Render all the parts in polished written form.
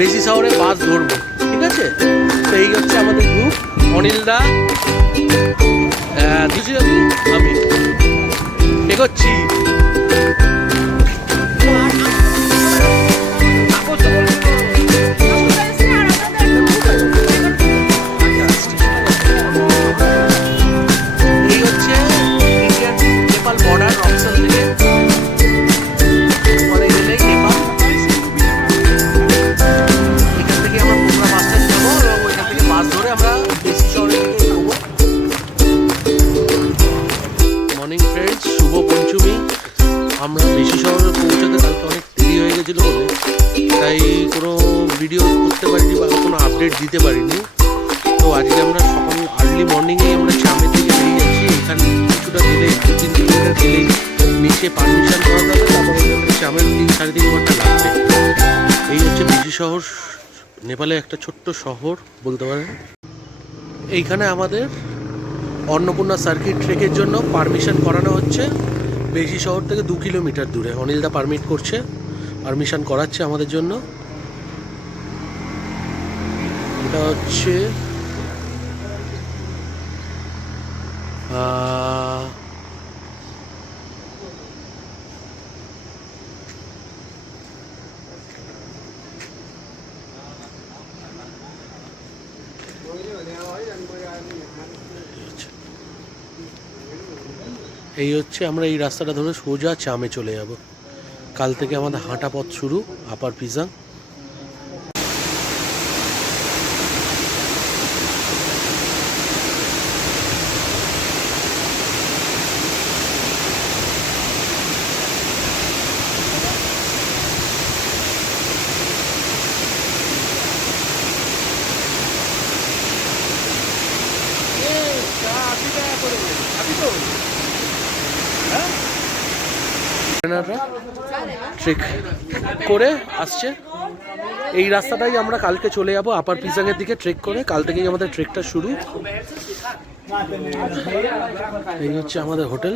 বেশি শহরে বাস ধরবো, ঠিক আছে? তো এই হচ্ছে আমাদের গ্রুপ, অনিলদা, আমি এগোচ্ছি। এই হচ্ছে ইন্ডিয়ান নেপাল বর্ডার, রক্সল থেকে পরে গেলেই নেপাল। এখান থেকে আমরা পুরা বাস স্ট্যান্ড যাবো এবং ওইখান থেকে বাস ধরে আমরা বেশি শহরের দিকে এগোবো। মর্নিং ফ্রেন্ডস, শুভ পঞ্চমী। আমরা বেশি শহরে পৌঁছাতে কালকে অনেক দেরি হয়ে গেছিলো বলে তাই কোনো ভিডিও করতে পারিনি বা কোনো আপডেট দিতে পারিনি। তো আজকে আমরা সকাল আর্লি মর্নিংয়ে আমরা চামের দিকে বেরিয়ে যাচ্ছি। এখানে কিছুটা গেলে 2-3 কিলোমিটার গেলেই নিচে পারমিশন করা যাবে, তারপরে চামের 3-3.5 ঘন্টা লাগবে। এই হচ্ছে বেশি শহর, নেপালে একটা ছোট্ট শহর বলতে পারেন। এইখানে আমাদের অন্নপূর্ণা সার্কিট ট্রেকের জন্য পারমিশন করানো হচ্ছে বেশি শহর থেকে 2 কিলোমিটার দূরে। অনিলদা পারমিট করছে, পারমিশন করাচ্ছে আমাদের জন্য। এটা হচ্ছে এই হচ্ছে আমরা এই রাস্তাটা ধরে সোজা চামে চলে যাব। কাল থেকে আমাদের হাঁটা পথ শুরু আপার পিজাং। ট্রেক করে আসছে এই রাস্তাটাই আমরা কালকে চলে যাব আপার পিজাংয়ের দিকে ট্রেক করে। কাল থেকেই আমাদের ট্রেকটা শুরু। এই হচ্ছে আমাদের hotel.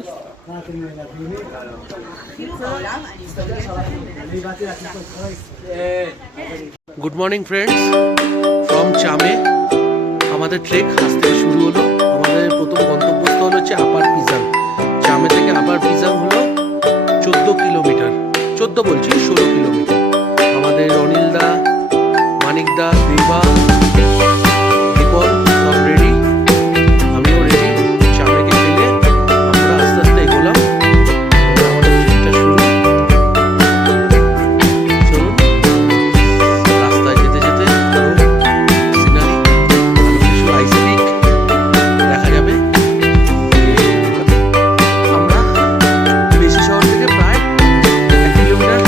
Good morning friends, from চামে আমাদের ট্রেক আজ থেকে শুরু হলো। আমাদের প্রথম গন্তব্যস্থল হচ্ছে আপার পিজাং। চামে থেকে আপার পিজাং হলো 14 কিলোমিটার, 14 বলছি 16 কিলোমিটার। আমাদের অনিলদা, মানিকদা, দেবা, দীপক সব রেডি, আমিও রেডি। চামেকে পেলে আমরা আস্তে আস্তে এগোলাম। আমাদের ট্রিপটা শুরু। চলুন, রাস্তায় যেতে যেতে আরো সিনারি, আরো কিছু আইস পিক দেখা যাবে। আমরা বেশি শহর থেকে প্রায় 1 কিলোমিটার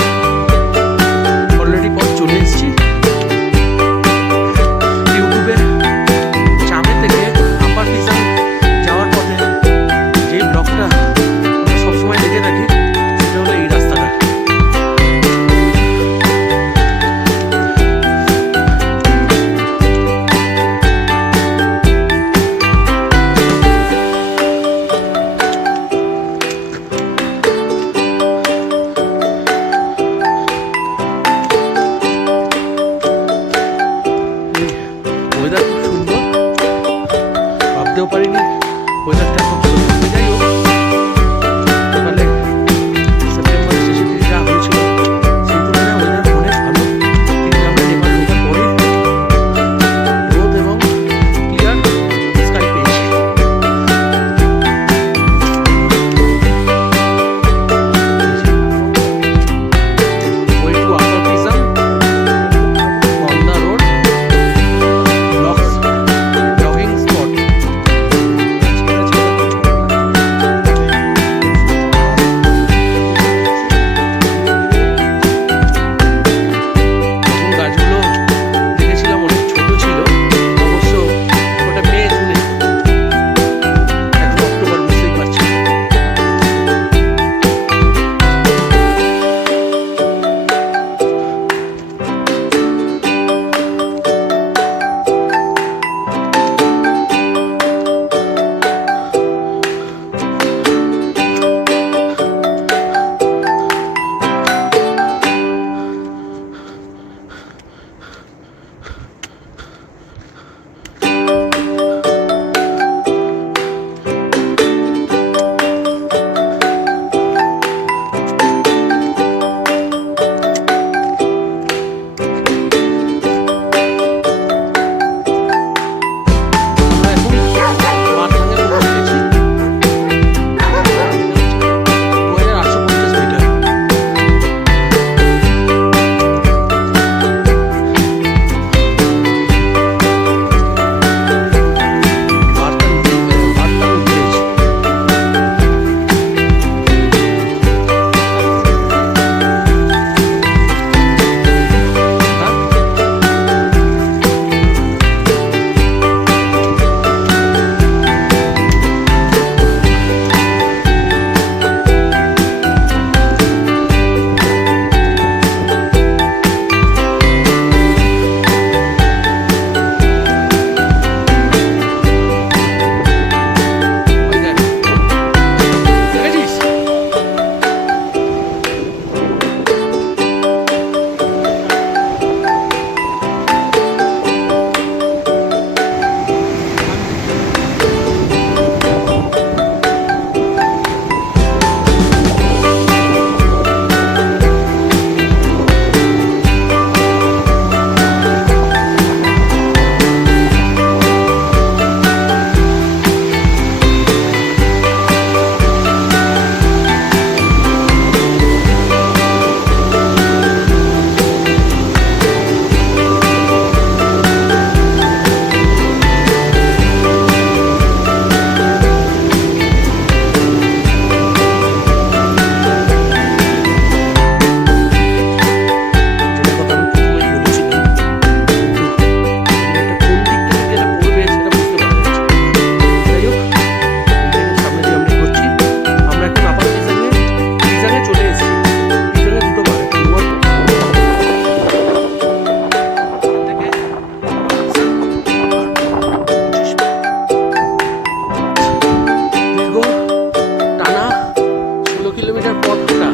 কিলোমিটার পথটা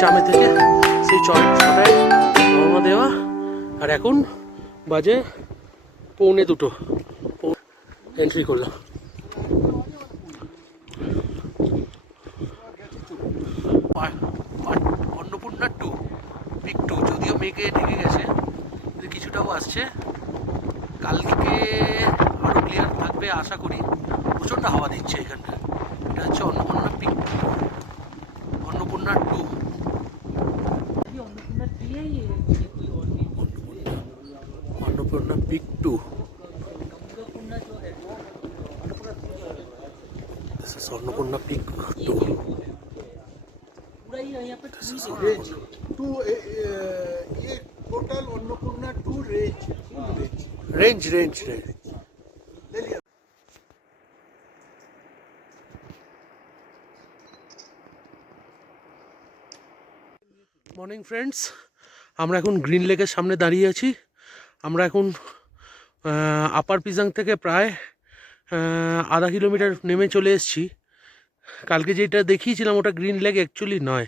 চামে থেকে সেই ছটায় রওনা দেওয়া। আর এখন বাজে 1:45 এন্ট্রি করলাম। অন্নপূর্ণা 2 পিক 2, যদিও মেঘে ঢেকে গেছে কিন্তু কিছুটাও আসছে। কালকে আরও ক্লিয়ার থাকবে আশা করি। প্রচণ্ড হাওয়া দিচ্ছে এখানটা। এটা হচ্ছে Annapurna peak 2, Annapurna 2। Annapurna peak 2। This is Annapurna Peak 2. This is range two ये total Annapurna two range range. ले लिया। মর্নিং ফ্রেন্ডস, আমরা এখন গ্রিন লেকের সামনে দাঁড়িয়ে আছি। আমরা এখন আপার পিজাং থেকে প্রায় আধা কিলোমিটার নেমে চলে এসেছি। কালকে যেটা দেখিয়েছিলাম ওটা গ্রিন লেক অ্যাকচুয়ালি নয়,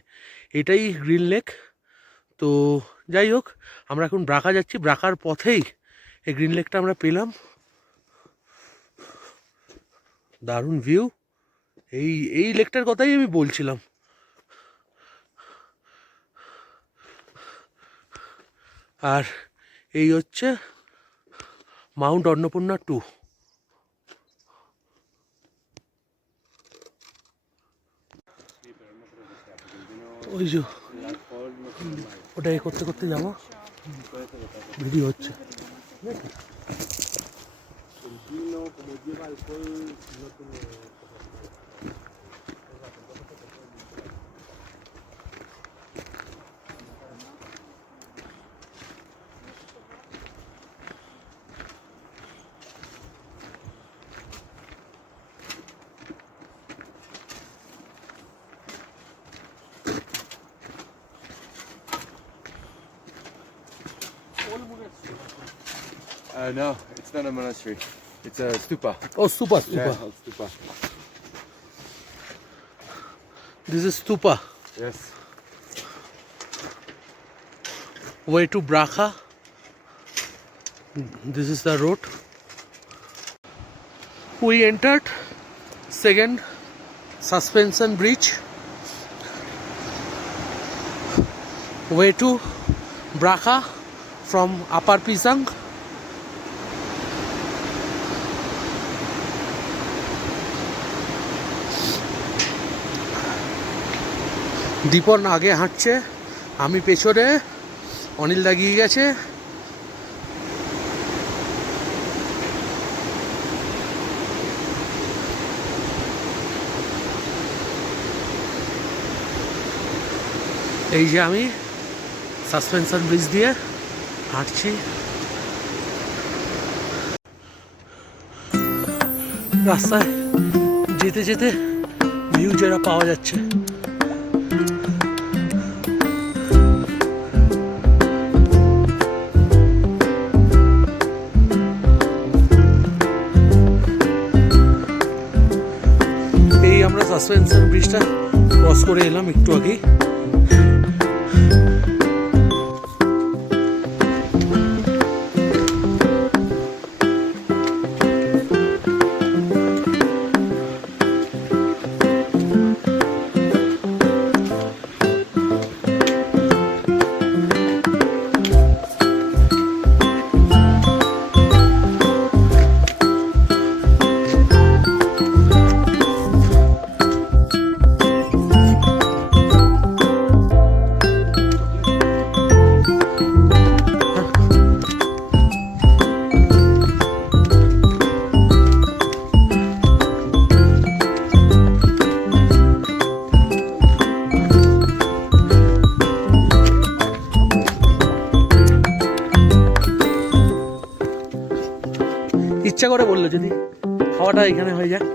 এটাই গ্রিন লেক। তো যাই হোক, আমরা এখন ব্রাকা যাচ্ছি। ব্রাকার পথেই এই গ্রিন লেকটা আমরা পেলাম। দারুণ ভিউ। এই লেকটার কথাই আমি বলছিলাম। আর এই হচ্ছে মাউন্ট অন্নপূর্ণা 2। ওই যে ওটা এ করতে করতে যাবো, ভিডিও হচ্ছে। No, it's not a monastery. It's a stupa. Oh, stupa. Yeah, old stupa. This is stupa. Yes. Way to Braka. This is the road. We entered second suspension bridge. Way to Braka from Upper Pisang. দীপন আগে হাঁটছে, আমি পেছনে, অনিল দাগিয়ে গেছে। এই যে আমি suspension bridge দিয়ে হাঁটছি। রাস্তায় যেতে যেতে ভিউ যেটা পাওয়া যাচ্ছে। আমরা সাসপেনশন ব্রিজটা ক্রস করে এলাম একটু আগেই। ইচ্ছা করে বললো যদি খাওয়াটা এখানে হয়ে যায়।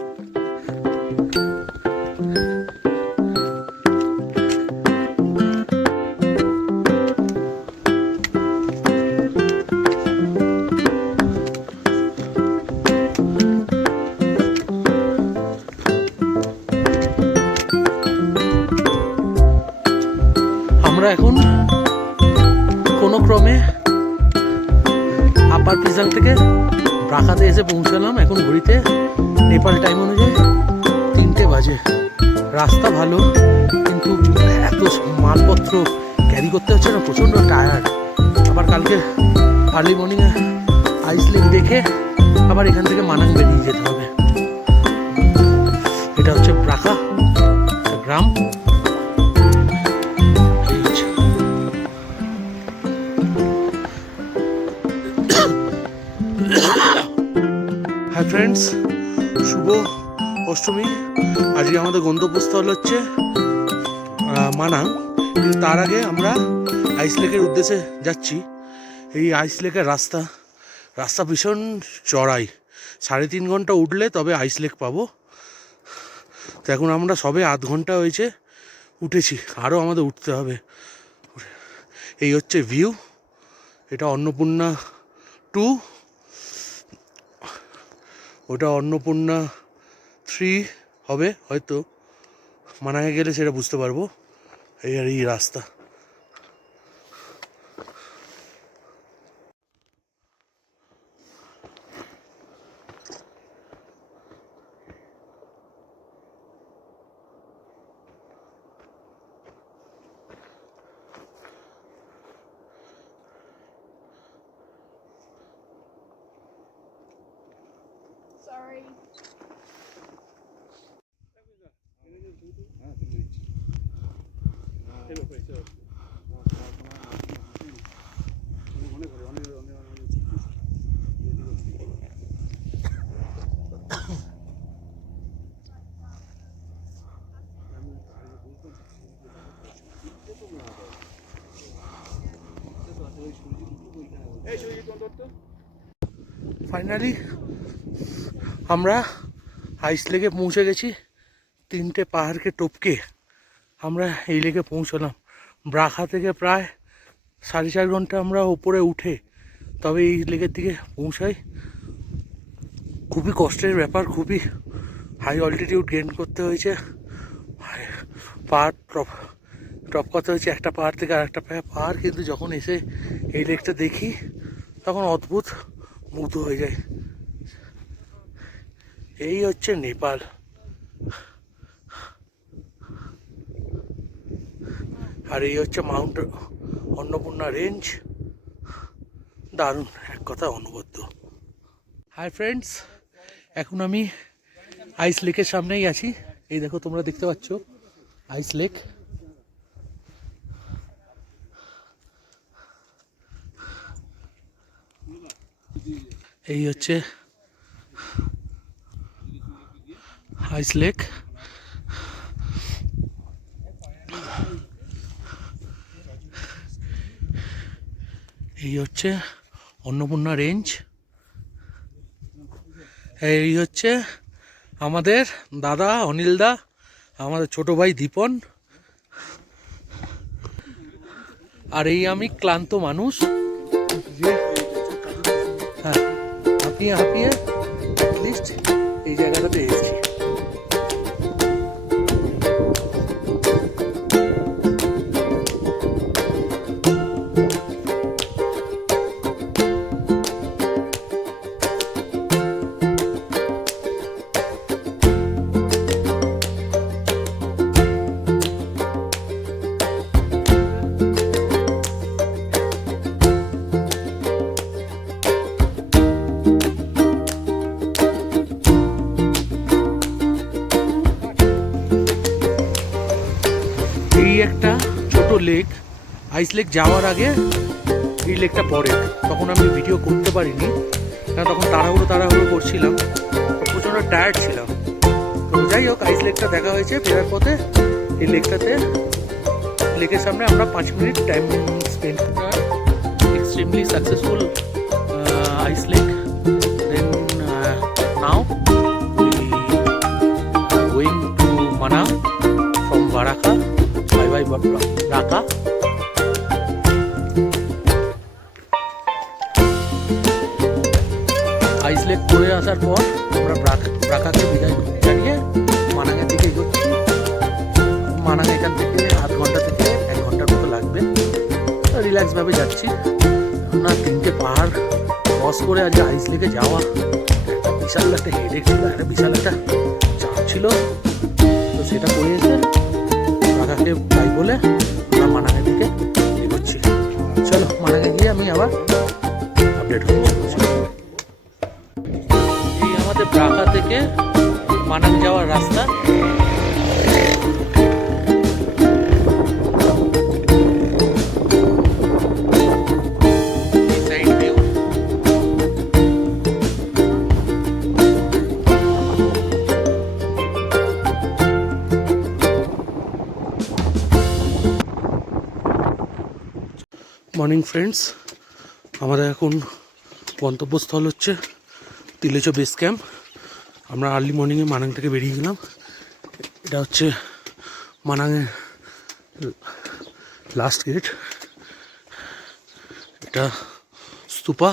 আমরা এখন কোনো ক্রমে আপার প্রিজাং থেকে ব্রাকাতে এসে পৌঁছালাম। এখন ঘড়িতে নেপাল টাইম অনুযায়ী 3টে বাজে। রাস্তা ভালো, কিন্তু এত মালপত্র ক্যারি করতে হচ্ছে না, প্রচণ্ড টায়ার্ড। আবার কালকে আর্লি মর্নিংয়ে আইস লেক দেখে আবার এখান থেকে মানাং বেরিয়ে যেতে হবে। এটা হচ্ছে ব্রাকা গ্রাম। হাই ফ্রেন্ডস, শুভ অষ্টমী। আজকে আমাদের গন্তব্যস্থল হচ্ছে মানাং, কিন্তু তার আগে আমরা আইস লেকের উদ্দেশ্যে যাচ্ছি। এই আইস লেকের রাস্তা ভীষণ চড়াই, 3.5 ঘন্টা উঠলে তবে আইস লেক পাবো। তো এখন আমরা সবে আধ ঘন্টা হয়েছে উঠেছি, আরও আমাদের উঠতে হবে। এই হচ্ছে ভিউ, এটা অন্নপূর্ণা 2, ওটা অন্নপূর্ণা 3 হবে হয়তো, মানাঙে গেলে সেটা বুঝতে পারবো। এই আর এই রাস্তা। Sorry. ফাইনালি আমরা আইস লেকে পৌঁছে গেছি। 3টে পাহাড়কে টপকে আমরা এই লেকে পৌঁছলাম। ব্রাকা থেকে প্রায় 4.5 ঘন্টা আমরা ওপরে উঠে তবে এই লেকের দিকে পৌঁছাই। খুবই কষ্টের ব্যাপার, খুবই হাই অল্টিটিউড গেইন করতে হয়েছে, পাহাড় টপ করতে হয়েছে একটা পাহাড় থেকে আর একটা পাহাড়। কিন্তু যখন এসে এই লেকটা দেখি তখন অদ্ভুত মুগ্ধ হয়ে যায়। এই হচ্ছে নেপাল। আর এই হচ্ছে মাউন্ট অন্নপূর্ণা রেঞ্জ। দারুণ, এক কথা অনবদ্য। হাই ফ্রেন্ডস, এখন আমি আইস লেকের সামনেই আছি। এই দেখো, তোমরা দেখতে পাচ্ছ আইস লেক। এই হচ্ছে আইস লেক। এই হচ্ছে অন্নপূর্ণা রেঞ্জ। এই হচ্ছে আমাদের দাদা অনিল দা, আমাদের ছোট ভাই দীপন, আর এই আমি ক্লান্ত মানুষ যে হ্যাঁ হাঁপিয়ে হাঁপিয়ে লিস্ট এই জায়গাটাতে এসেছি। একটা ছোট লেক, আইস লেক যাওয়ার আগে এই লেকটা পড়ে। তখন আমি ভিডিও করতে পারিনি, কারণ তখন তাড়াহুড়ো করছিলাম, প্রচণ্ড টায়ার্ড ছিলাম। তো যাই হোক, আইস লেকটা দেখা হয়েছে ফেরার পথে। এই লেকের সামনে আমরা 5 মিনিট টাইম স্পেন্ড করার extremely successful ice lake. Then now going to Manang from Braka by Braka. Ice lake করে আসার পর আমরা ব্রাকাকে বিদায় জানিয়ে মানাঙের দিকে এগোচ্ছি। মানাং এখান থেকে আধ ঘন্টা থেকে 1 ঘন্টার মতো লাগবে। ভাবে যাচ্ছি, না 3টে পাহাড় ক্রস করে আজকে আইস লেকে যাওয়া একটা বিশাল একটা হেডেক ছিল, একটা বিশাল একটা চাপ ছিল। তো সেটা করে এসে কাকাকে তাই বলে আমরা মানাঙের দিকে এগোচ্ছি। চলো মানাঙে গিয়ে আমি আবার আপডেট হচ্ছি। এই আমাদের ব্রাকা থেকে মানাং যাওয়ার রাস্তা। মর্নিং ফ্রেন্ডস, আমাদের এখন গন্তব্যস্থল হচ্ছে তিলেচো বেস ক্যাম্প। আমরা আর্লি মর্নিংয়ে মানাং থেকে বেরিয়ে গেলাম। এটা হচ্ছে মানাংয়ের লাস্ট গেট। এটা স্তূপা।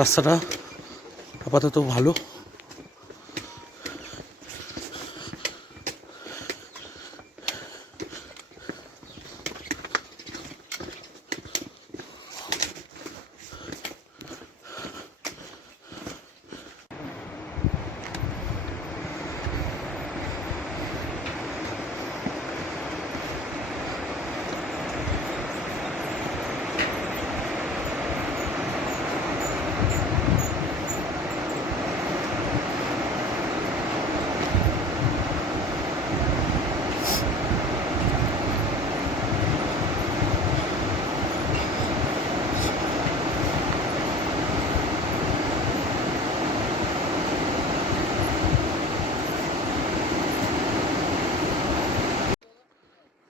রাস্তাটা আপাতত ভালো।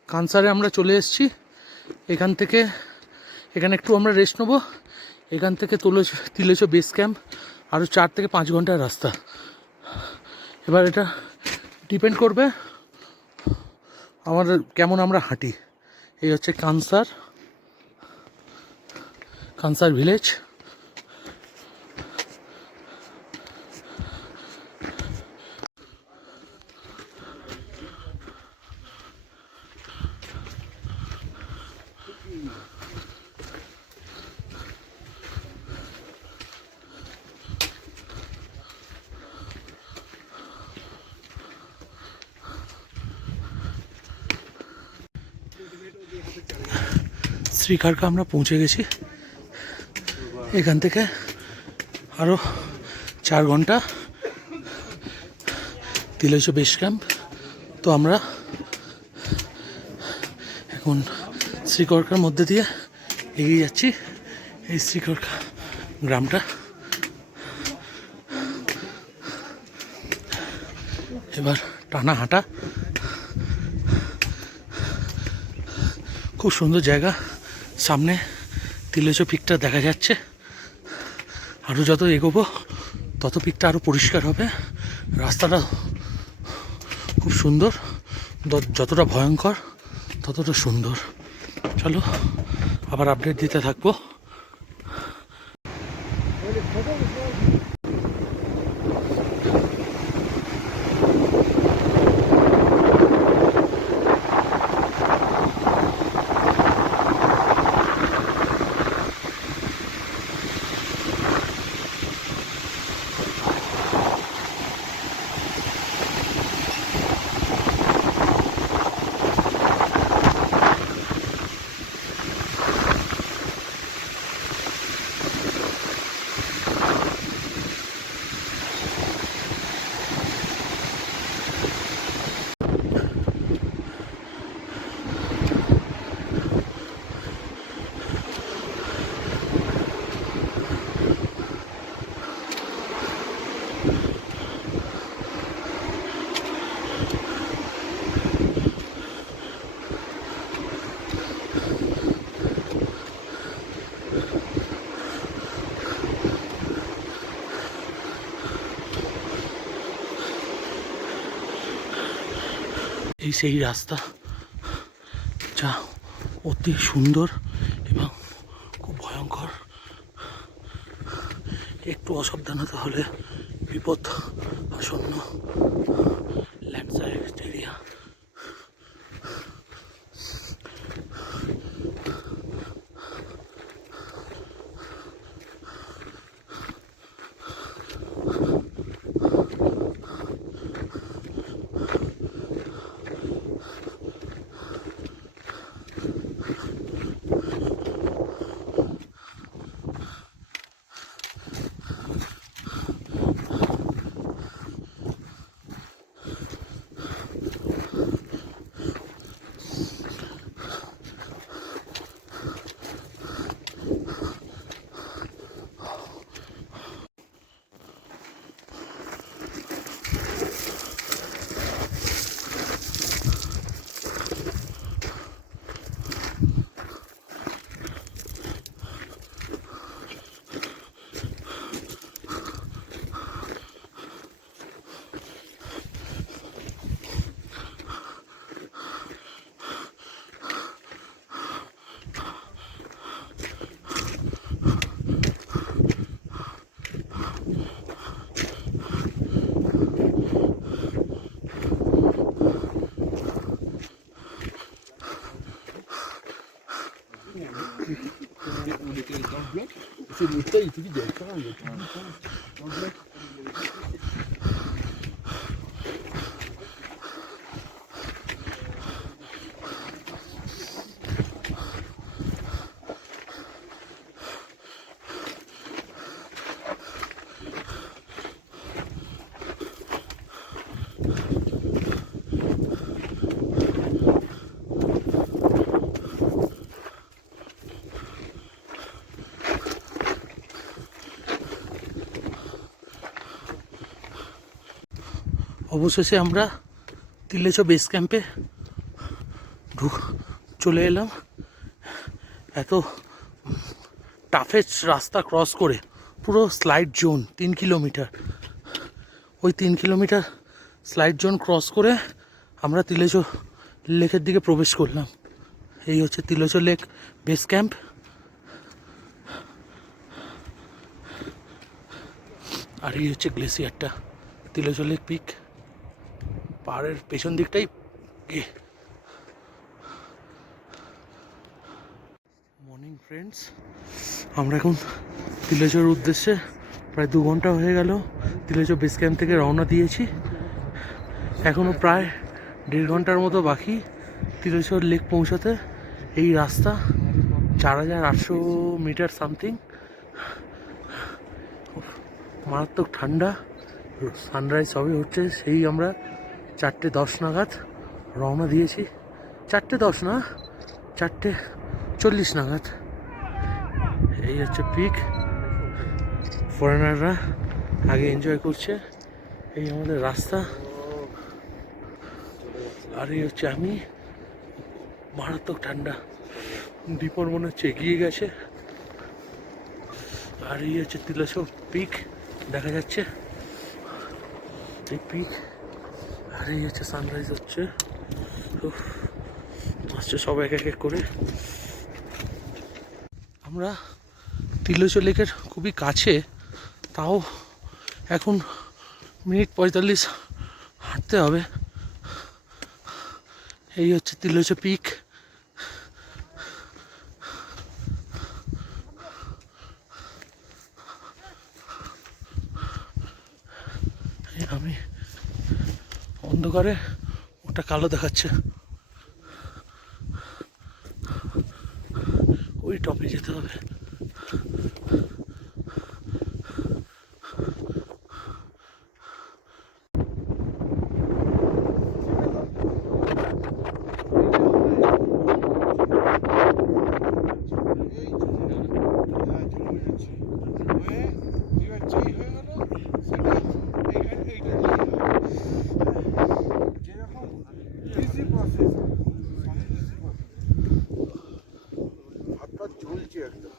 কানসারে আমরা চলে এসেছি। এখানে একটু আমরা রেস্ট নেবো। এখান থেকে তিলেচো বেস ক্যাম্প আরও 4 থেকে 5 ঘন্টার রাস্তা। এবার এটা ডিপেন্ড করবে আমাদের কেমন আমরা হাঁটি। এই হচ্ছে কানসার ভিলেজ। শ্রীকারকা আমরা পৌঁছে গেছি। এখান থেকে আরও 4 ঘন্টা তিলেচো বেস ক্যাম্প। তো আমরা এখন শ্রীকারকার মধ্যে দিয়ে এগিয়ে যাচ্ছি। এই শ্রীকারকা গ্রামটা। এবার টানা হাঁটা, খুব সুন্দর জায়গা। সামনে তিলেচো পিকটা দেখা যাচ্ছে। আরও যত এগোবো তত পিকটা আরও পরিষ্কার হবে। রাস্তাটা খুব সুন্দর, যতটা ভয়ঙ্কর ততটা সুন্দর। চলো আবার আপডেট দিতে থাকবো। এই সেই রাস্তা যা অতি সুন্দর একটু অসাবধানতা হলে বিপদ আসন্ন। Landslide area. C'est le taille, tu dis, il y a quand même dans le bloc. অবশেষে আমরা তিলেচো বেস ক্যাম্পে চলে এলাম। এত টাফেস্ট রাস্তা ক্রস করে পুরো স্লাইড জোন 3 কিলোমিটার, ওই 3 কিলোমিটার স্লাইড জোন ক্রস করে আমরা তিলেচো লেকের দিকে প্রবেশ করলাম। এই হচ্ছে তিলেচো লেক বেস ক্যাম্প। আর এই হচ্ছে গ্লেসিয়ারটা, তিলেচো লেক পিক। পাহাড়ের পেছন দিকটাই মর্নিং ফ্রেন্ডস, আমরা এখন তিলেচোর উদ্দেশ্যে প্রায় 2 ঘন্টা হয়ে গেল তিলেচো বেস ক্যাম্প থেকে রওনা দিয়েছি। এখনও প্রায় 1.5 ঘন্টার মতো বাকি তিলেচোর লেক পৌঁছাতে। এই রাস্তা 4800 মিটার সামথিং। মারাত্মক ঠান্ডা, সানরাইজ হবে হচ্ছে। সেই আমরা 4:10 নাগাদ রওনা দিয়েছি। 4:10 না, 4:40 নাগাদ। এই হচ্ছে পিক, ফরেনাররা আগে এনজয় করছে। এই আমাদের রাস্তা, আর এই হচ্ছে আমি। মারাত্মক ঠান্ডা, দীপর মনে হচ্ছে এগিয়ে গেছে। আর এই হচ্ছে তিলেচো পিক দেখা যাচ্ছে, এই পিক। আর এই হচ্ছে সানরাইজ হচ্ছে, আসছে সব এক এক করে। আমরা তিলেচো লেকের খুবই কাছে, তাও এখন মিনিট 45 হাঁটতে হবে। এই হচ্ছে তিলেচো পিক। আমি অন্ধকারে ওটা কালো দেখাচ্ছে, ওই টপে যেতে হবে। হাতটা ঝুলছে একদম।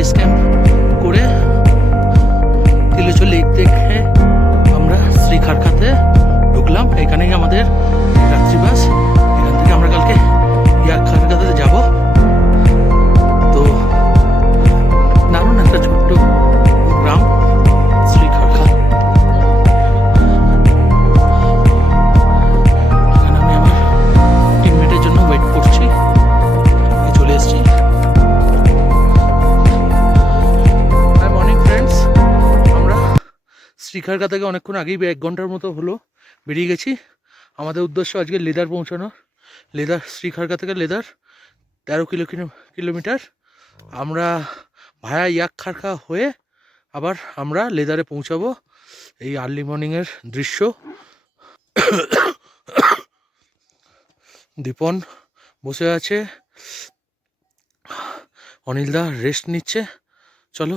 বেস ক্যাম্প করে তিলেচর লেক দেখে আমরা শ্রীখারখাতে ঢুকলাম। এখানেই আমাদের রাত্রিবাস। এখান থেকে আমরা কালকে ইয়াখারখাতে যাব। তো দারুণ একটা ছোট্ট গ্রাম শ্রীখারখা। এখানে আমি আমার টিমমেটের জন্য ওয়েট করছি। চলে এসেছি। হাই মর্নিং ফ্রেন্ডস, আমরা শ্রীখারখা থেকে অনেকক্ষণ আগেই 1 ঘন্টার মতো হলো বেরিয়ে গেছি। আমাদের উদ্দেশ্য আজকে লেদার পৌঁছানো। লেদার শ্রীখারখা থেকে লেদার 13 কিলোমিটার। আমরা ভায়া ইয়াখারখা হয়ে আবার আমরা লেদারে পৌঁছাবো। এই আর্লি মর্নিংয়ের দৃশ্য। দীপন বসে আছে, অনিলদা রেস্ট নিচ্ছে। চলো,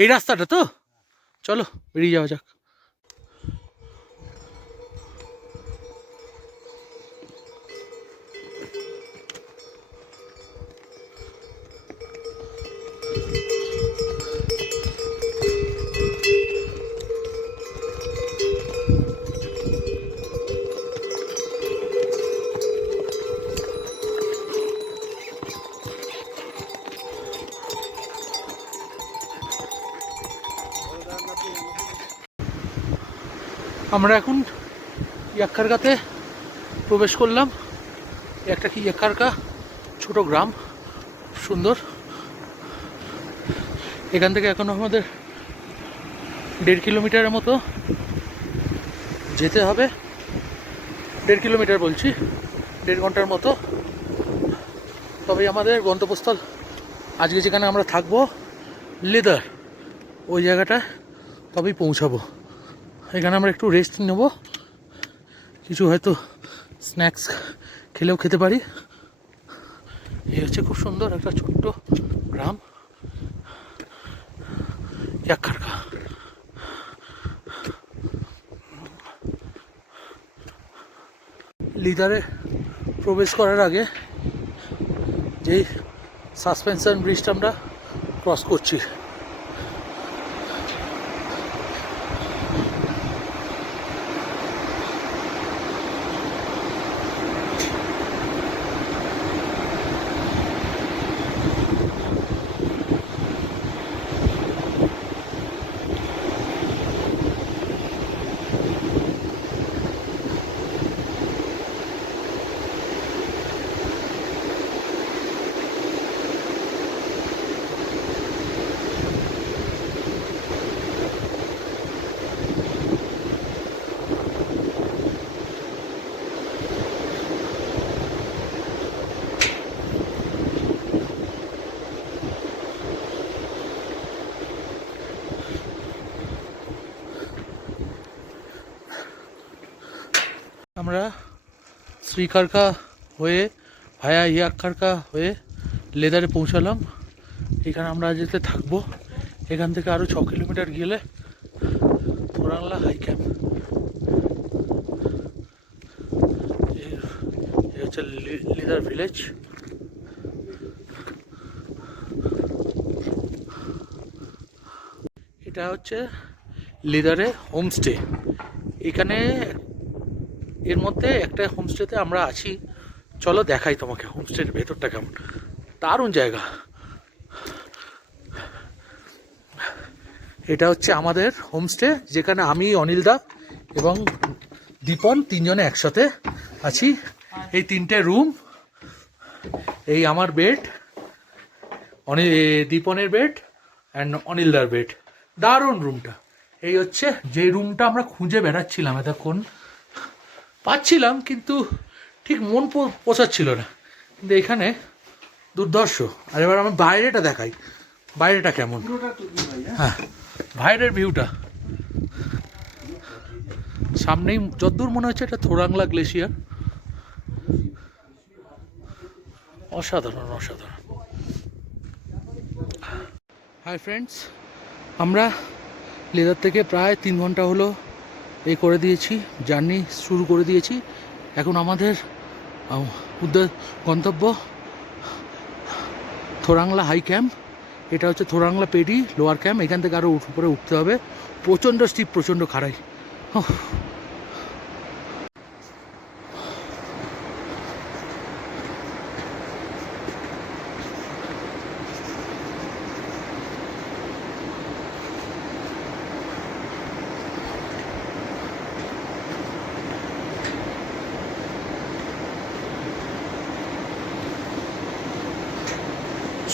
এই রাস্তাটা তো, চলো বেরিয়ে যাওয়া যাক। আমরা এখন ইয়াখারখাতে প্রবেশ করলাম। একটা কি ইয়াখারখা ছোট গ্রাম, সুন্দর। এখান থেকে এখন আমাদের 1.5 কিলোমিটারের মতো যেতে হবে। 1.5 কিলোমিটার বলছি, 1.5 ঘন্টার মতো। তবে আমাদের গন্তব্যস্থল আজকে যেখানে আমরা থাকবো লেদার, ওই জায়গাটা তবেই পৌঁছাবো। এখানে আমরা একটু রেস্ট নেব, কিছু হয়তো স্ন্যাক্স খেলেও খেতে পারি। এই হচ্ছে খুব সুন্দর একটা ছোট্ট গ্রাম ইয়াখারখা। লিদারে প্রবেশ করার আগে যেই সাসপেনশন ব্রিজটা আমরা ক্রস করছি, আমরা শ্রীখারখা হয়ে ভায়া ইয়াখারখা হয়ে লেদারে পৌঁছালাম। এখানে আমরা যেতে থাকবো। এখান থেকে আরও 6 কিলোমিটার গেলে থোরাংলা হাই ক্যাম্প। এই হচ্ছে লেদার ভিলেজ। এটা হচ্ছে লেদারে হোমস্টে। এখানে এর মধ্যে একটা হোমস্টেতে আমরা আছি। চলো দেখাই তোমাকে হোমস্টের ভেতরটা কেমন। দারুণ জায়গা। এটা হচ্ছে আমাদের হোমস্টে, যেখানে আমি, অনিলদা এবং দীপন 3 জনে একসাথে আছি। এই 3টে রুম, এই আমার বেড, দীপনের বেড অ্যান্ড অনিলদার বেড। দারুণ রুমটা। এই হচ্ছে যে রুমটা আমরা খুঁজে বেড়াচ্ছিলাম এতক্ষণ, পাচ্ছিলাম কিন্তু ঠিক মন পোষাচ্ছিল না। কিন্তু এখানে দুর্ধর্ষ। আর এবার আমি বাইরেটা দেখাই, বাইরেটা কেমন। হ্যাঁ, বাইরের ভিউটা সামনেই যতদূর মনে হচ্ছে এটা থোরাংলা গ্লেশিয়ার। অসাধারণ অসাধারণ। হাই ফ্রেন্ডস, আমরা লেদার থেকে প্রায় 3 ঘন্টা হলো করে দিয়েছি, জার্নি শুরু করে দিয়েছি। এখন আমাদের গন্তব্য থোরাংলা হাই ক্যাম্প। এটা হচ্ছে থোরাংলা পেডি লোয়ার ক্যাম্প। এখান থেকে আরও উপরে উঠতে হবে, প্রচণ্ড স্টিপ, প্রচণ্ড খাড়াই।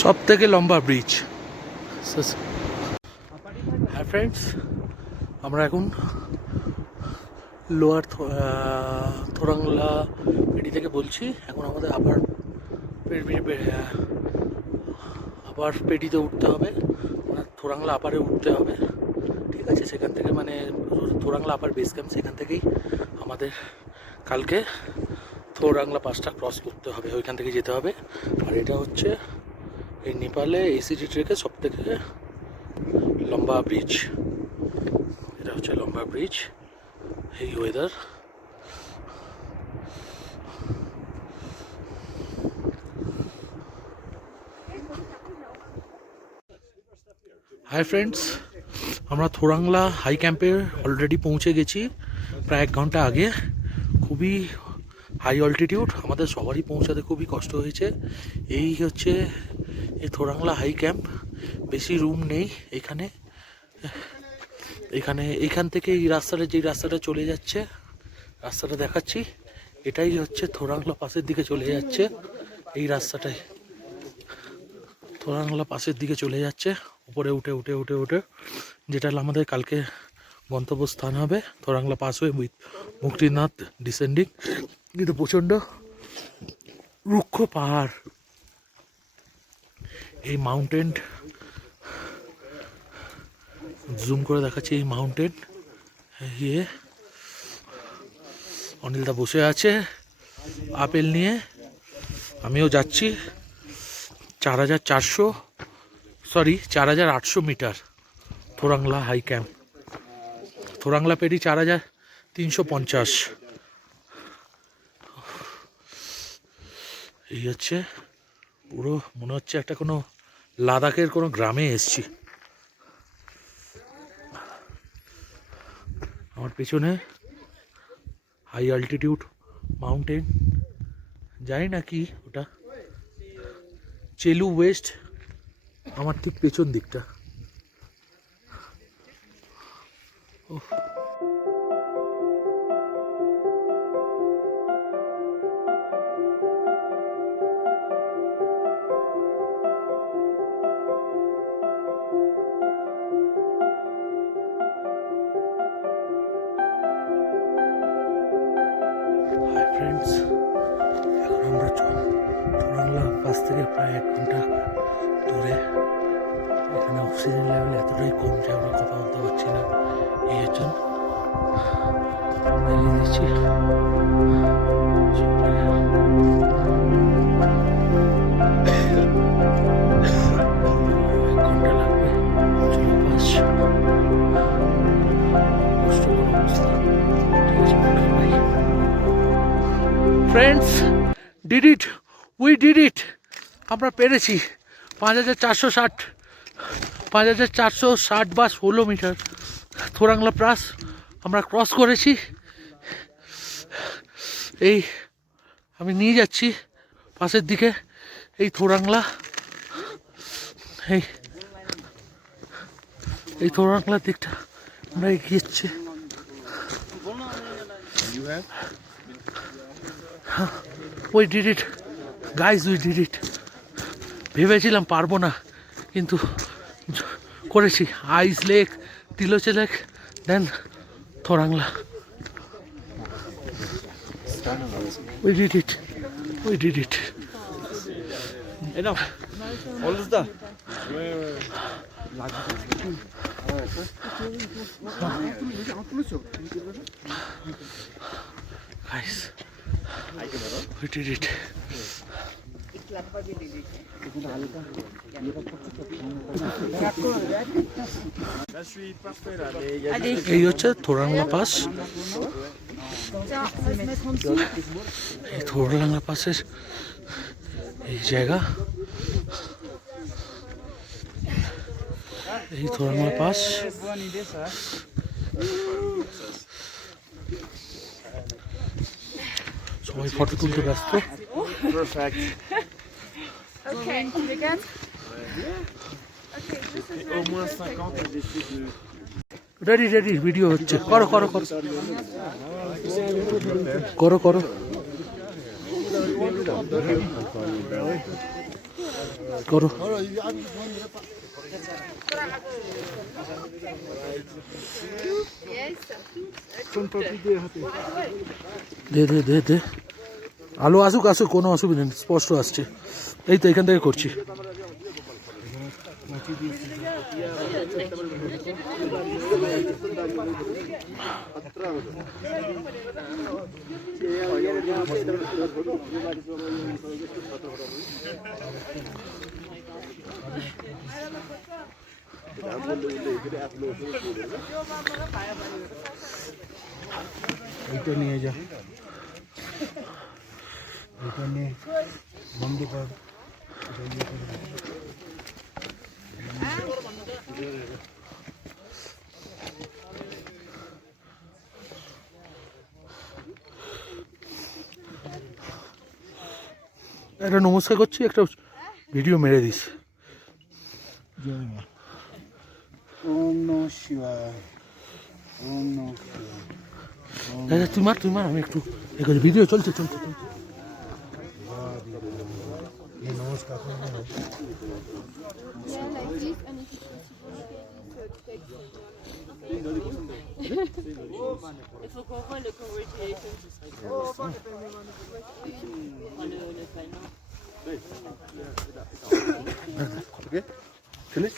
সব থেকে লম্বা ব্রিজ। হ্যাঁ ফ্রেন্ডস, আমরা এখন লোয়ার থোরাংলা পেডি থেকে বলছি। এখন আমাদের আবার পেডিতে উঠতে হবে, মানে থোরাংলা আপারে উঠতে হবে। ঠিক আছে, সেখান থেকে মানে থোরাংলা আপার বেস ক্যাম্প, সেখান থেকেই আমাদের কালকে থোরাংলা পাসটা ক্রস করতে হবে, ওইখান থেকে যেতে হবে। আর এটা হচ্ছে এই নেপালে এসিডি ট্রেকের সব থেকে লম্বা ব্রিজ। এটা হচ্ছে লম্বা ব্রিজ। এই ওয়েদার, হাই ফ্রেন্ডস, আমরা থোরাংলা হাই ক্যাম্পে অলরেডি পৌঁছে গেছি প্রায় 1 ঘন্টা আগে। খুবই হাই অল্টিটিউড, আমাদের সবারই পৌঁছাতে খুবই কষ্ট হয়েছে। এই হচ্ছে এই থোরাংলা হাই ক্যাম্প, বেশি রুম নেই এখানে। এইখান থেকে এই রাস্তাটা, যেই রাস্তাটা চলে যাচ্ছে, রাস্তাটা দেখাচ্ছি, এটাই হচ্ছে থোরাংলা পাসের দিকে চলে যাচ্ছে। এই রাস্তাটাই থোরাংলা পাসের দিকে চলে যাচ্ছে, উপরে উঠে উঠে উঠে উঠে, যেটা আমাদের কালকে গন্তব্যস্থান হবে। থোরাংলা পাস হয়ে মুক্তিনাথ ডিসেন্ডিং। কিন্তু প্রচণ্ড রুক্ষ পাহাড়, এই মাউন্টেন জুম করে দেখাচ্ছি। এই মাউন্টেন, ইয়ে অনিলদা বসে আছে আপেল নিয়ে, আমিও যাচ্ছি। 4,800 metre Thorongla high camp. Thorongla paddy 4,350। এই হচ্ছে পুরো, মনে হচ্ছে একটা কোনো লাদাখের কোনো গ্রামে এসছি। আমার পেছনে হাই অল্টিটিউড মাউন্টেন, জানি না কি ওটা, চেলু ওয়েস্ট, আমার ঠিক পেছন দিকটা। হাই ফ্রেন্ডস, এখন আমরা থোরাংলা পাস থেকে প্রায় 1 ঘন্টা দূরে। এখানে অক্সিজেন লেভেল এতটাই কম যে আমরা কথা বলতে পারছি না। এই হচ্ছেন বেরিয়ে দিচ্ছি। 1 ঘন্টা লাগবে, চলো পাস। কষ্টকর অবস্থা, ঠিক আছে ভাই। Friends, did it, we did ইট, আমরা পেরেছি। 5,460 বা 16 মিটার থোরাংলা পাস আমরা ক্রস করেছি। এই আমি নিয়ে যাচ্ছি পাশের দিকে, এই থোরাংলা, এই থোরাংলার দিকটা আমরা এগিয়েছি। We did it guys, we did it. ভেবেছিলাম পারবো না, কিন্তু করেছি। Ice lake, Tilicho lake, then Thorongla. We did it, we did it. Enough. All is done. Guys, we did it. এই হচ্ছে থোরাংলা পাস। এই থোরাংলা পাসের এই জায়গা, এই থোরাঙ্গা পাস। সবাই ফটো তুলতে ব্যস্ত। Perfect. Okay, again. Au moins 50, j'essaie de. Ready ready, video হচ্ছে। করো করো করো করো করো। করো। দে দে দে দে, আলো আসুক আসুক, কোনো অসুবিধা নেই, স্পষ্ট আসছে। এই তো এখান থেকে করছি। এইটা নিয়ে যা, এইটা নিয়ে বন্ধ কর। একটা নমস্কার করছি, একটা ভিডিও মেরে দিস। ওম নমঃ শিবায়, ওম নমঃ শিবায়। তুই মার তুই মার, আমি একটু ভিডিও চলছে চলছে চলছে। এই নমস্কার। Yeah, like this, and if Il faut qu'on voit le congratulations, ce serait cool. Le panneau. Okay? Finish?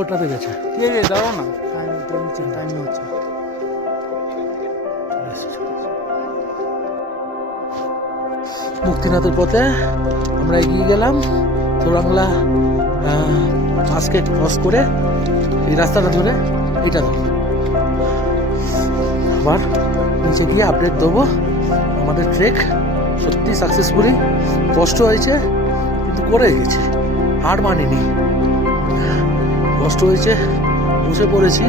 ওটাতে গেছে। ঠিক আছে, দাঁড়াও না, টাইম হচ্ছে। মুক্তিনাথের পথে আমরা এগিয়ে গেলাম। থোরাংলা পাসকে ক্রস করে এই রাস্তাটা ধরে এইটা ধরো। আবার নিচে গিয়ে আপডেট দেবো। আমাদের ট্রেক সত্যি সাকসেসফুলি, কষ্ট হয়েছে কিন্তু করে গেছি, হার মানিনি। কষ্ট হয়েছে, বসে পড়েছি,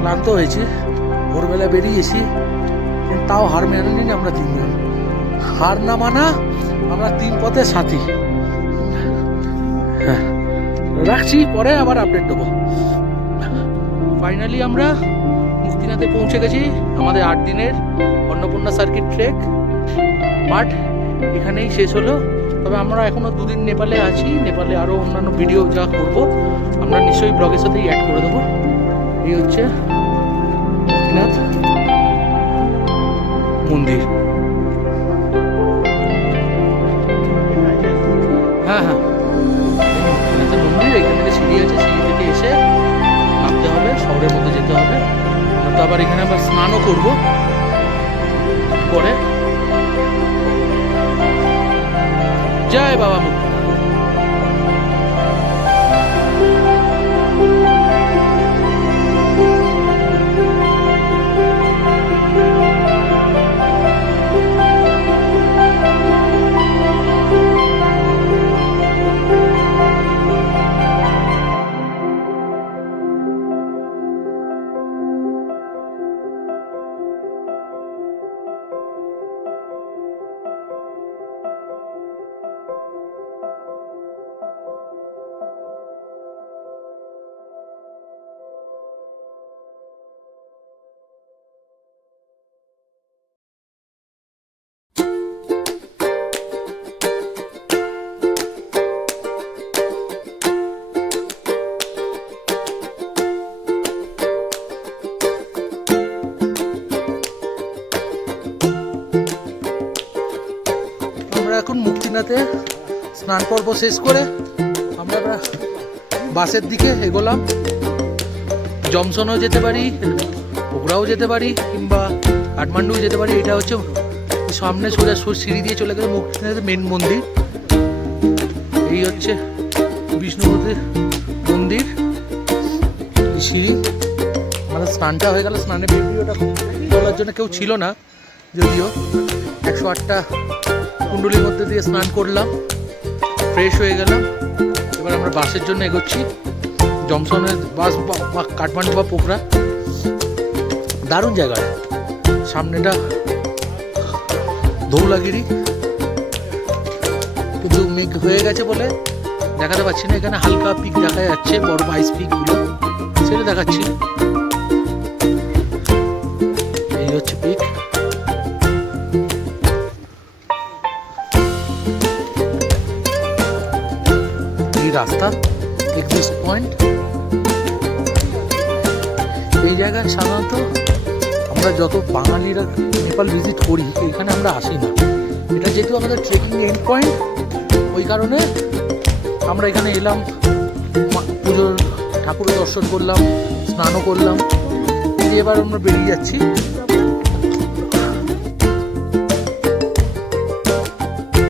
ক্লান্ত হয়েছি, ভোরবেলা বেরিয়েছি, কিন্তু তাও হার মেনেনি আমরা তিনজন। হার না মানা, আমরা তিন পথে সাথী। হ্যাঁ, রাখছি, পরে আবার আপডেট দেবো। ফাইনালি আমরা মুক্তিনাথে পৌঁছে গেছি। আমাদের 8 দিনের অন্নপূর্ণা সার্কিট ট্রেক মাঠ এখানেই শেষ হলো। তবে আমরা এখনো 2 দিন নেপালে আছি। নেপালে আরও অন্যান্য ভিডিও যা করব আমরা নিশ্চয়ই ব্লগের সাথেই অ্যাড করে দেবো। এই হচ্ছে মুক্তিনাথ মন্দির। হ্যাঁ হ্যাঁ, মুক্তিনাথের মন্দির। এখান থেকে সিঁড়ি আছে, সিঁড়ি থেকে এসে নামতে হবে, শহরের মধ্যে যেতে হবে। আমরা তো আবার এখানে আবার স্নানও করবো পরে। জয় বাবা মুক্তি। এখন মুক্তিনাথে স্নান পর্ব শেষ করে আমরা বাসের দিকে এগোলাম। জমসনও যেতে পারি, ওগরাও যেতে পারি, কিংবা কাঠমান্ডু যেতে পারি। এটা হচ্ছে সামনে সোজা সিঁড়ি দিয়ে চলে গেলে মুক্তিনাথের মেন মন্দির। এই হচ্ছে বিষ্ণুপতির মন্দির, এই সিঁড়ি। আমাদের স্নানটা হয়ে গেল, স্নানের ভিডিওটা তোলার জন্য কেউ ছিল না, যদিও 108টা কুণ্ডলীর মধ্যে দিয়ে স্নান করলাম, ফ্রেশ হয়ে গেলাম। এবার আমরা বাসের জন্য এগোচ্ছি, জমসনের বাস বা কাঠমান্ডু বা পোখরা। দারুণ জায়গাটা, সামনেটা ধৌলাগিরি, কিন্তু মেঘ হয়ে গেছে বলে দেখাতে পাচ্ছি না। এখানে হালকা পিক দেখা যাচ্ছে, বড় আইস পিকগুলো সেটা দেখাচ্ছি। এই হচ্ছে পিক। এই রাস্তা এক্সিস্ট পয়েন্ট। এই জায়গায় সাধারণত আমরা যত বাঙালিরা নেপাল ভিজিট করি, এইখানে আমরা আসি না। এটা যেহেতু আমাদের ট্রেকিং এন্ড পয়েন্ট, ওই কারণে আমরা এখানে এলাম, পুজোর ঠাকুরের দর্শন করলাম, স্নানও করলাম। এবার আমরা বেরিয়ে যাচ্ছি।